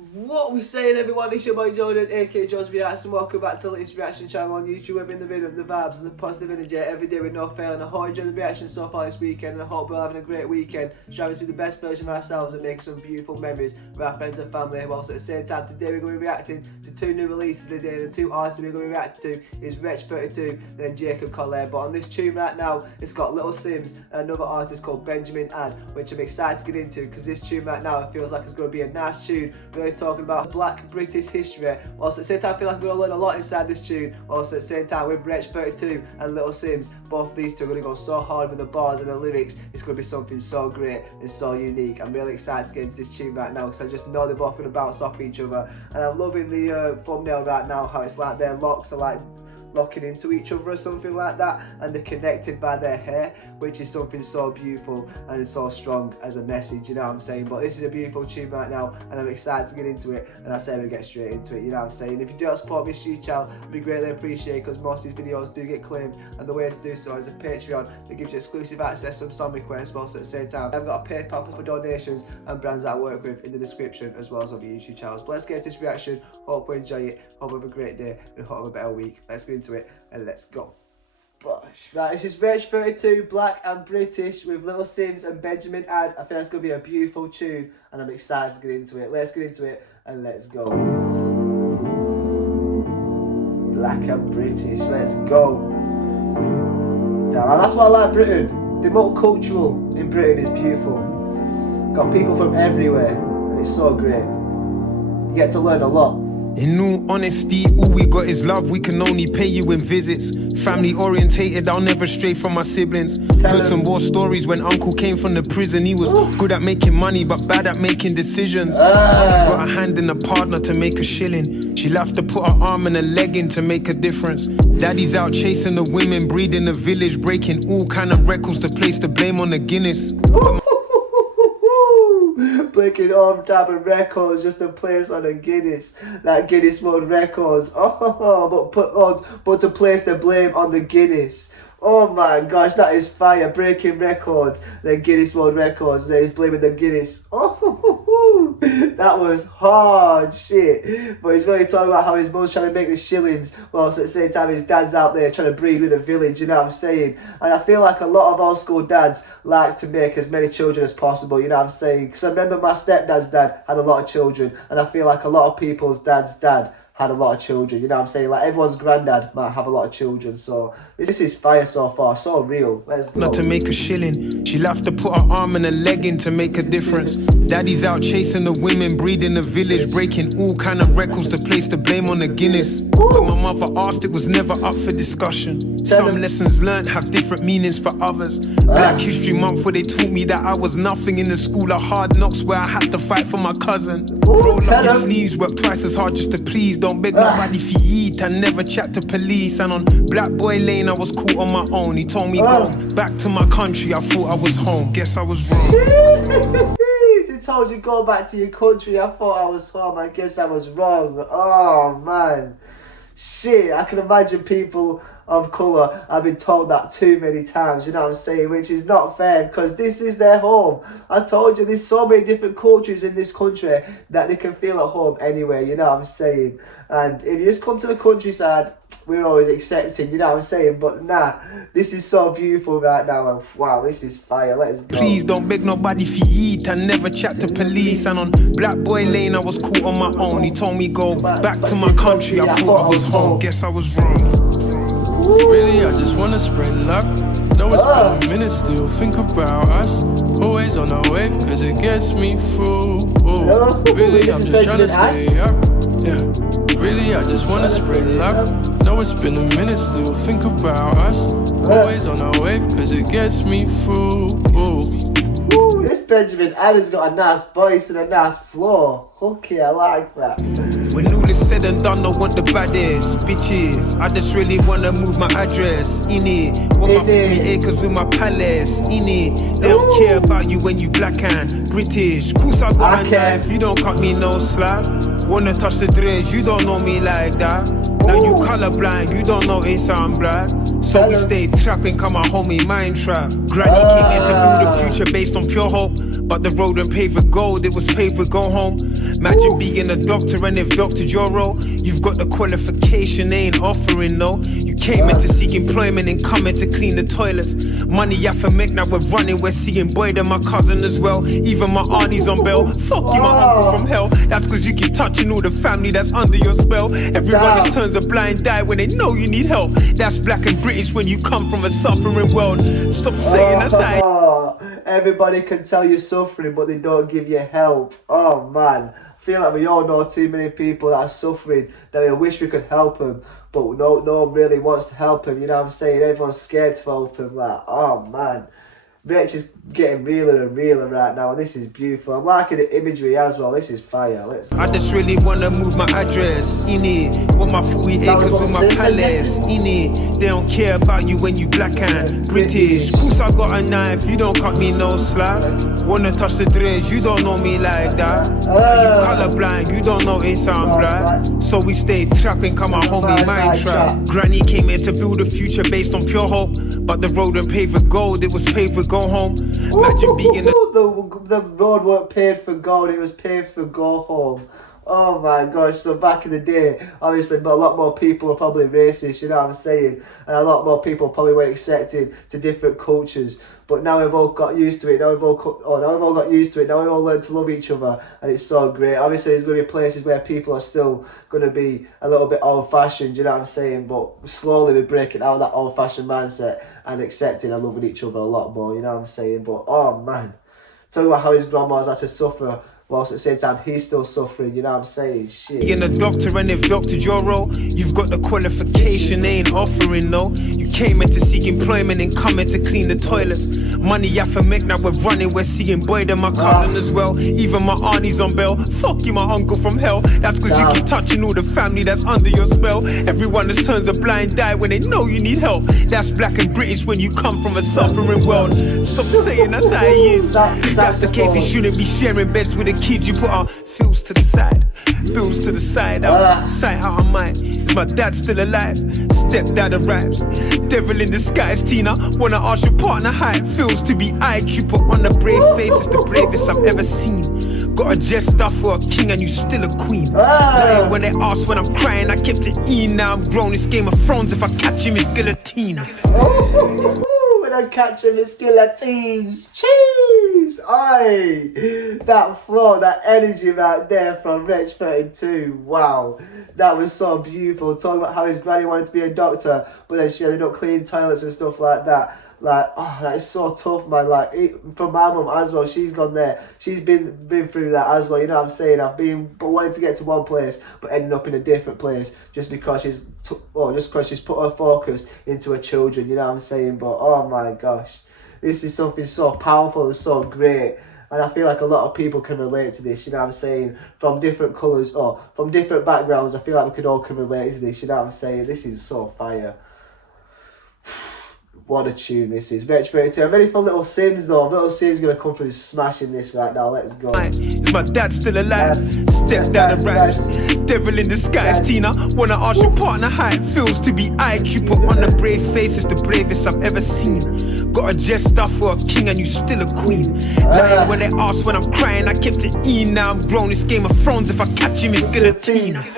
What we saying, everyone? It's your boy Jordan, aka John's Reaction. Welcome back to the latest reaction channel on YouTube. We're in the middle of the vibes and the positive energy every day with no fail. And I hope you enjoyed the reaction so far this weekend, and I hope we're having a great weekend, striving to be the best version of ourselves and make some beautiful memories with our friends and family. Whilst at the same time, today we're going to be reacting to two new releases today. The two artists we're going to be reacting to is Wretch 32 and then Jacob Collier. But on this tune right now, it's got Little Sims and another artist called Benjamin Ad, which I'm excited to get into because this tune right now, it feels like it's going to be a nice tune, really talking about black British history, whilst at the same time I feel like I'm going to learn a lot inside this tune, whilst at the same time with Wretch 32 and Little Sims, both of these two are going to go so hard with the bars and the lyrics. It's going to be something so great and so unique. I'm really excited to get into this tune right now because I just know they're both going to bounce off each other, and I'm loving the thumbnail right now, how it's like their locks are like locking into each other or something like that, and they're connected by their hair, which is something so beautiful and it's so strong as a message, you know what I'm saying? But this is a beautiful tune right now and I'm excited to get into it, and I say we get straight into it, you know what I'm saying? If you do not support this YouTube channel, it'd be greatly appreciated because most of these videos do get claimed, and the way to do so is a Patreon that gives you exclusive access to some song requests, whilst at the same time I've got a PayPal for donations and brands that I work with in the description, as well as other YouTube channels. But let's get into this reaction. Hope you enjoy it, hope you have a great day, and hope you have a better week. Let's get into it and let's go. Bosh. Right, this is Wretch 32, black and British, with Little Sims and Benjamin Ad. I think that's going to be a beautiful tune and I'm excited to get into it. Let's get into it and let's go. Black and British, let's go. Damn, that's why I like Britain. The multicultural in Britain is beautiful. Got people from everywhere and it's so great. You get to learn a lot. In all honesty, all we got is love. We can only pay you in visits. Family orientated, I'll never stray from my siblings. Heard some war stories when uncle came from the prison. He was good at making money but bad at making decisions. Mommy's got a hand in a partner to make a shilling. She'll have to put her arm and a leg in to make a difference. Daddy's out chasing the women, breeding the village, breaking all kind of records to place the blame on the Guinness. Breaking all type of records just to place on a Guinness, like Guinness World Records. But to place the blame on the Guinness. Oh my gosh, that is fire. Breaking records, then Guinness World Records, then he's blaming the Guinness. That was hard shit. But he's really talking about how his mum's trying to make the shillings, whilst at the same time his dad's out there trying to breed with the village, you know what I'm saying? And I feel like a lot of old school dads like to make as many children as possible, you know what I'm saying? Because I remember my stepdad's dad had a lot of children, and I feel like a lot of people's dad's dad had a lot of children, you know what I'm saying? Like everyone's granddad might have a lot of children, so this is fire so far, so real. Let's go. Not to make a shilling, she'll have to put her arm and a leg in to make a difference. Daddy's out chasing the women, breeding the village, breaking all kind of records to place the blame on the Guinness. But my mother asked, it was never up for discussion. Some lessons learned have different meanings for others. Black History Month, where they taught me that I was nothing, in the school of hard knocks where I had to fight for my cousin. Roll up your sleeves, work twice as hard just to please. Don't beg nobody for yeet, I never chat to police. And on Black Boy Lane I was caught on my own. He told me go back to my country, I thought I was home. Guess I was wrong. They told you go back to your country, I thought I was home. I guess I was wrong. Oh man. Shit, I can imagine people of colour have been told that too many times, you know what I'm saying, which is not fair because this is their home. I told you, there's so many different cultures in this country that they can feel at home anywhere, you know what I'm saying. And if you just come to the countryside, we're always accepting, you know what I'm saying, but nah, this is so beautiful right now, and wow, this is fire. Let's go. Please don't beg nobody for yeet, I never chat to police. And on Black Boy Lane I was caught on my own. He told me go back to my country, I thought I was home. Guess I was wrong. Really, I just wanna spread love. Know it's been a minute, still think about us. Always on our wave, cause it gets me through. Really, I'm just trying to stay up. Yeah. Really, I just wanna spread love. Know it's been a minute, still think about us. Always on our wave, cause it gets me through. This Benjamin Adam's got a nice voice and a nice flow. Okay, I like that. When all is said and done, I want the baddest bitches. I just really wanna move my address. In it, want my 40 acres with my palace. In it, they don't care about you when you black and British. Course I got a knife, you don't cut me no slack. Wanna touch the dreads, you don't know me like that. Now you colorblind, you don't notice I'm black. So we stay trapping, come my homie mind trap. Granny came in to build a future based on pure hope. But the road ain't paved with gold, it was paved with go home. Imagine being a doctor and they've doctored your role. You've got the qualification, they ain't offering no. You came in to seek employment and coming to clean the toilets. Money I for make, now we're running, we're seeing Boyd and my cousin as well. Even my auntie's on bail, fuck you my uncle from hell. That's cause you keep touching all the family that's under your spell. Everyone just turns a blind eye when they know you need help. That's black and British when you come from a suffering world. Stop saying that's how. Everybody can tell you're suffering, but they don't give you help. Oh man, I feel like we all know too many people that are suffering that we wish we could help them, but no one really wants to help them. You know what I'm saying? Everyone's scared to help them. Like, oh man, Wretch is getting realer and realer right now, and this is beautiful. I'm liking the imagery as well. This is fire. Let's go. I just really wanna move my address in it. Want my 40 acres with my palace in it. They don't care about you when you black and British. Course I got a knife, you don't cut me no slack. Wanna touch the dreads, you don't know me like that. You colorblind, you don't notice I'm black. So we stay trapping, come my homie mind trap. Granny came in to build a future based on pure hope. But the road ain't paved with gold, it was paved with go home. Imagine being the road weren't paved for gold, it was paved for go home. Oh my gosh, so back in the day, obviously a lot more people were probably racist, you know what I'm saying? And a lot more people probably weren't accepted to different cultures. But now we've all got used to it, now we've all got used to it, now we've all learned to love each other, and it's so great. Obviously there's going to be places where people are still going to be a little bit old-fashioned, you know what I'm saying? But slowly we're breaking out of that old-fashioned mindset and accepting and loving each other a lot more, you know what I'm saying? But oh man, talking about how his grandma's had to suffer whilst at the same time he's still suffering, you know what I'm saying? Shit. Being a doctor and they've doctored your role. You've got the qualification, they ain't offering no. You came in to seek employment and coming to clean the toilets. Money I for make, now we're running, we're seeing Boyd and my cousin as well. Even my auntie's on bail, fuck you my uncle from hell. That's cause you keep touching all the family that's under your spell. Everyone just turns a blind eye when they know you need help. That's black and British when you come from a suffering world. Stop saying that's how he is. If that's the case, he shouldn't be sharing beds with a kid. You put our feels to the side, bills to the side, out sight, out of mind. Is my dad still alive? Stepdad arrives, devil in disguise. Tina, wanna ask your partner how it feels to be IQ put on a brave face. It's the bravest I've ever seen. Got a jester for a king and you still a queen. Lying when they ask when I'm crying, I kept it in. Now I'm grown, it's Game of Thrones. If I catch him, it's guillotines. When I catch him, it's guillotines. Cheese! Aye! That flow, that energy right there from Wretch 32. Wow. That was so beautiful. Talking about how his granny wanted to be a doctor, but then she ended up cleaning toilets and stuff like that. Like, oh, that is so tough, man. Like, for my mum as well, she's gone there. She's been through that as well, you know what I'm saying? I've been wanting to get to one place, but ending up in a different place just because she's put her focus into her children, you know what I'm saying? But, oh my gosh, this is something so powerful and so great. And I feel like a lot of people can relate to this, you know what I'm saying? From different colours, or from different backgrounds, I feel like we could all can relate to this, you know what I'm saying? This is so fire. What a tune this is. Wretch 32. I'm ready for Little Sims though. Little Sims is going to come through smashing this right now. Let's go. Is my dad still alive? Stepdad arrives. Devil in disguise. Tina, wanna ask your partner how it feels to be IQ put on a brave face. It's the bravest I've ever seen. Got a jester for a king and you still a queen. Lying when they ask when I'm crying, I kept it in. Now I'm grown, it's Game of Thrones. If I catch him, it's guillotines.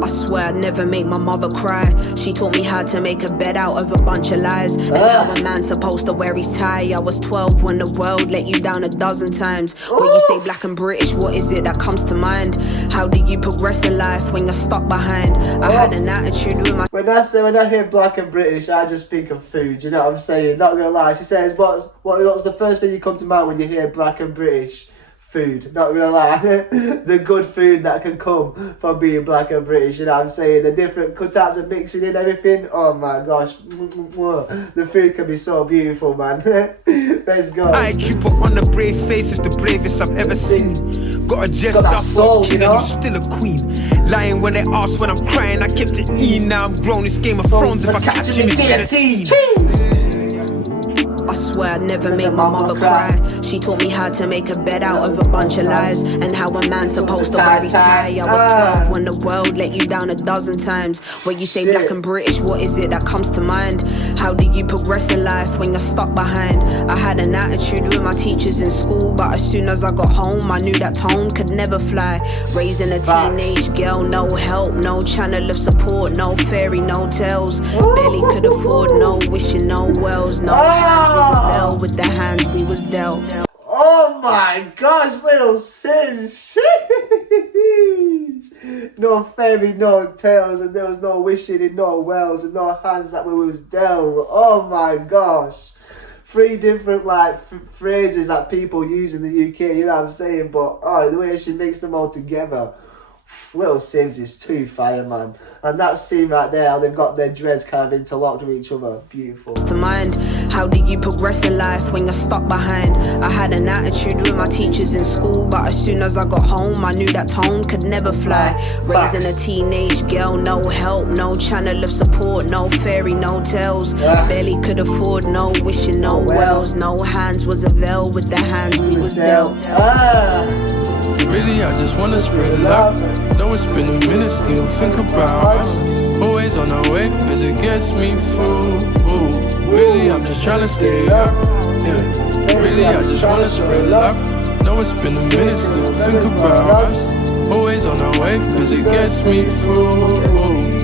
I swear I'd never make my mother cry. She taught me how to make a bed out of a bunch of lies. And how a man's supposed to wear his tie. I was 12 when the world let you down a dozen times. When you say black and British, what is it that comes to mind? How do you progress in life when you're stuck behind? I had an attitude with my... When I hear black and British, I just think of food, you know what I'm saying? Not gonna lie. She says, what's the first thing you come to mind when you hear black and British? Food, not gonna lie. The good food that can come from being black and British, you know what I'm saying? The different cutouts and mixing in everything. Oh my gosh. The food can be so beautiful, man. Let's go. IQ put on a brave face, it's the bravest I've ever seen. Got a jester for a king and you still a queen. Lying when they ask when I'm crying, I kept it in. Now I'm grown, it's Game of Thrones. If I catch him, it's guillotine. I swear swear I'd never make my mother cry. She taught me how to make a bed out of a bunch of lies, and how a man's supposed to wear his tie. I was 12 when the world let you down a dozen times. When you say black and British, what is it that comes to mind? How do you progress in life when you're stuck behind? I had an attitude with my teachers in school, but as soon as I got home, I knew that tone could never fly. Raising a teenage girl, no help, no channel of support, no fairy, no tales. Barely could afford, no wishing, no wells, no hands was a bell with the hands we was dealt. Oh my gosh, little Sims. No fairy, no tales, and there was no wishing in no wells and no hands that we was dealt. Oh my gosh. 3 different phrases that people use in the UK, you know what I'm saying? But the way she mixed them all together. Little Sims is too fire, man. And that scene right there, how they've got their dreads kind of interlocked with each other, beautiful. To mind, how do you progress in life when you're stuck behind? I had an attitude with my teachers in school, but as soon as I got home, I knew that tone could never fly. Raising a teenage girl, no help, no channel of support, no fairy, no tales. Barely could afford, no wishing, no wells, no hands was a veil with the hands we was dealt. Really, I just wanna spread love. Know it's been a minute, still think about us. Always on the wave, cause it gets me through. Ooh. Really, I'm just trying to stay up. Yeah. Really, I just wanna spread love. Know it's been a minute, still think about us. Always on the wave, cause it gets me through. Ooh.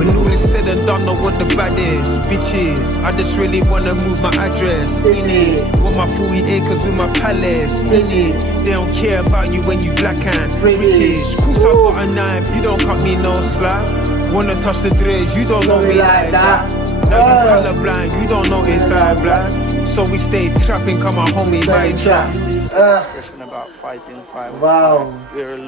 When all is said and done, I want the baddest bitches. I just really wanna move my address. In it, want my 40 acres with my palace. In it, they don't care about you when you black and British. Course I got a knife, you don't cut me no slack. Wanna touch the dreads, you don't know me like that. Now you colorblind, you don't know inside black. So we stay trapping, come on homie by trap. About fighting fire. Wow.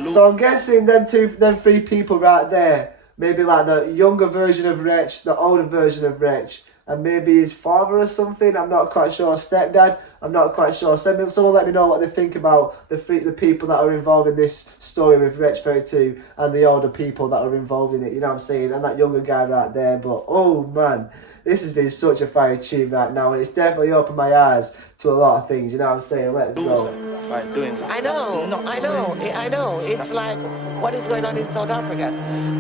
So I'm guessing them 3 people right there. Maybe like the younger version of Wretch, the older version of Wretch, and maybe his father or something. I'm not quite sure. Stepdad. I'm not quite sure. Someone let me know what they think about the people that are involved in this story with Wretch 32 and the older people that are involved in it. You know what I'm saying? And that younger guy right there. But oh man, this has been such a fire tune right now, and it's definitely opened my eyes to a lot of things. You know what I'm saying? Let's go. Like doing that. I know. It's like what is going on in South Africa.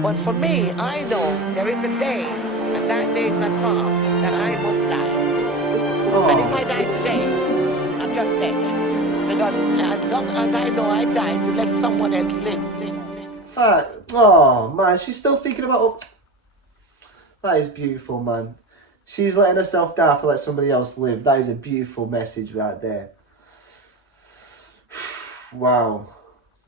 But for me, I know there is a day, and that day is not far, that I must die. Oh. And if I die today, I'm just dead. Because as long as I know I died to let someone else live. Fact. Oh man, she's still thinking about. That is beautiful, man. She's letting herself die to let somebody else live. That is a beautiful message right there. Wow.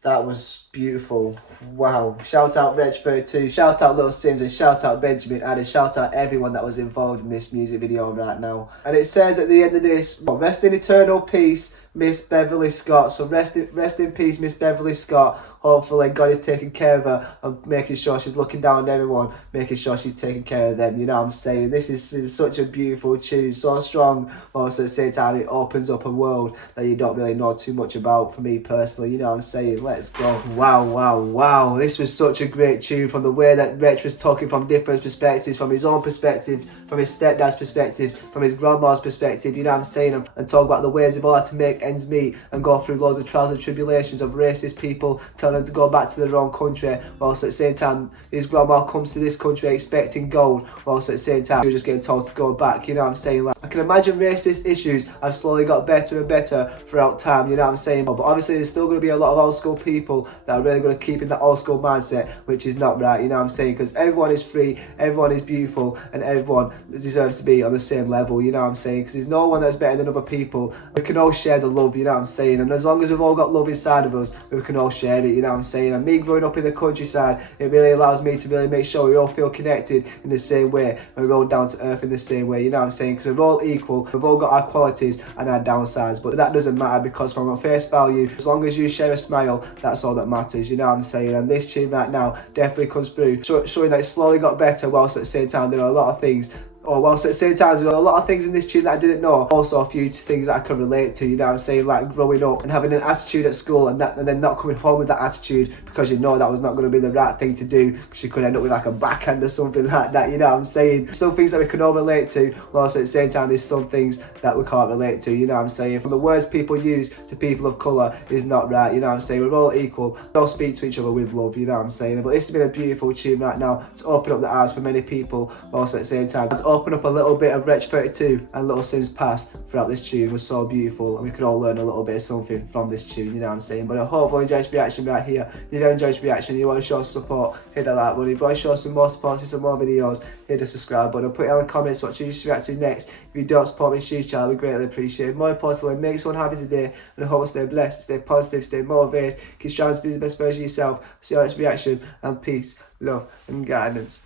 That was beautiful. Wow. Shout out Wretch 32. Shout out Little Sims, and shout out Benjamin, and shout out everyone that was involved in this music video right now. And it says at the end of this, rest in eternal peace, Miss Beverly Scott. So rest in peace, Miss Beverly Scott. Hopefully God is taking care of her and making sure she's looking down on everyone, making sure she's taking care of them. You know what I'm saying? This is such a beautiful tune, so strong. Also at the same time, it opens up a world that you don't really know too much about for me personally. You know what I'm saying? Let's go. Wow. This was such a great tune, from the way that Wretch was talking from different perspectives, from his own perspective, from his stepdad's perspective, from his grandma's perspective. You know what I'm saying? And talk about the ways they've all had to make ends meet and go through loads of trials and tribulations of racist people telling them to go back to their own country, whilst at the same time his grandma comes to this country expecting gold, whilst at the same time you're just getting told to go back. You know what I'm saying? Like, I can imagine racist issues have slowly got better and better throughout time. You know what I'm saying? But obviously there's still going to be a lot of old school people that are really going to keep in that old school mindset, which is not right. You know what I'm saying? Because everyone is free, everyone is beautiful, and everyone deserves to be on the same level. You know what I'm saying? Because there's no one that's better than other people. We can all share the love. You know what I'm saying? And as long as we've all got love inside of us, we can all share it. You know what I'm saying? And me growing up in the countryside, it really allows me to really make sure we all feel connected in the same way, and we're all down to earth in the same way. You know what I'm saying? Because we're all equal, we've all got our qualities and our downsides, but that doesn't matter, because from a face value, as long as you share a smile, that's all that matters. You know what I'm saying? And this tune right now definitely comes through, showing that it slowly got better, whilst at the same time there are a lot of things Or whilst at the same time, there's a lot of things in this tune that I didn't know. Also a few things that I can relate to, you know what I'm saying, like growing up and having an attitude at school and then not coming home with that attitude because you know that was not going to be the right thing to do because you could end up with like a backhand or something like that, you know what I'm saying. Some things that we can all relate to, whilst at the same time there's some things that we can't relate to, you know what I'm saying. From the words people use to people of colour is not right, you know what I'm saying. We're all equal, we all speak to each other with love, you know what I'm saying. But this has been a beautiful tune right now to open up the eyes for many people, whilst at the same time to open up a little bit of Wretch 32 and Little Sims Past throughout this tune was so beautiful, and we could all learn a little bit of something from this tune, you know what I'm saying. But I hope you enjoyed this reaction right here. If you enjoyed this reaction, you want to show support, hit that like button. If you want to show some more support, see some more videos, hit the subscribe button. Put it in the comments what you should react to next. If you don't support me, YouTube channel, we greatly appreciate it. More importantly, make someone happy today, and I hope you stay blessed, stay positive, stay motivated, keep striving to be the best version of yourself. See you next reaction, and peace, love and guidance.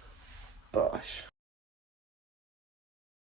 Bosh.